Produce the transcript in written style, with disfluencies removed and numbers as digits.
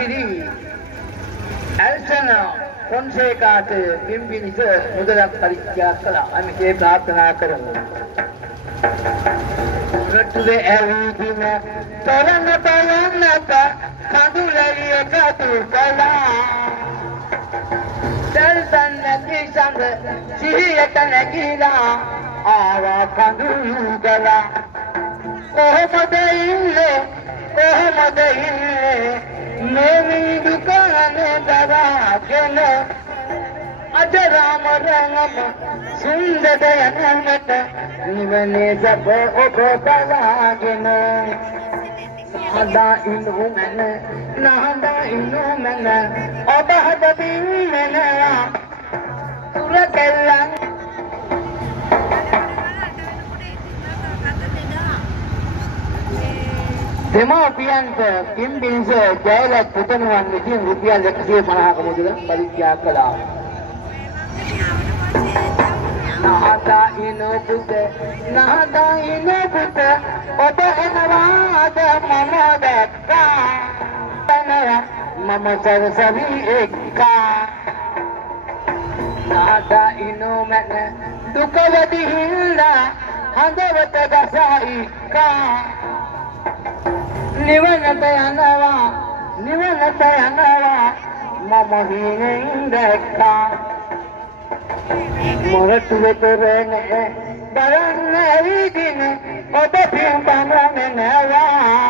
සිරි ඇල්සන ෆොන්සේකාට පිම්බිනිස මුදලක් පරිත්‍යාග කළා. අපි මේ ප්‍රාර්ථනා කරමු. රටුවේ ඇවිදින තරංග බලන්නට කඳුලැලිය කතු කළා. දැල්සන් නැති සඳ සිහියට නැගිලා ආවා කඳුළු ගලා. කොහොමද ඉන්නේ මේ දුකනේ දරාගෙන අජරාම රංගම සුන්දර යනමට නිවනේ සබ ඔබ බලාගෙන නහදා ඉන්නු මන ඔබ හදමින් මනවා තුර කෙල්ලන් දෙමෝපියන්ට කිම්බින්ස ජයලත් පුතණුවන් විසින් රුපියල් 150ක මුදල පරිත්‍යාග කළා. නහදා ඉනෝ පුත ඔබ එනවාද මම දැක්කා මම සරසවි එක්කා. නහදා ඉනෝ මන දුක වැඩි හින්දා හඳවත ගසයිකා. නිවනට යනවා මම හිනෙන් දැක්කා. මොරටුවේ තොරණ බලන්න ඇවිදින ඔබ පින් පමන නවා.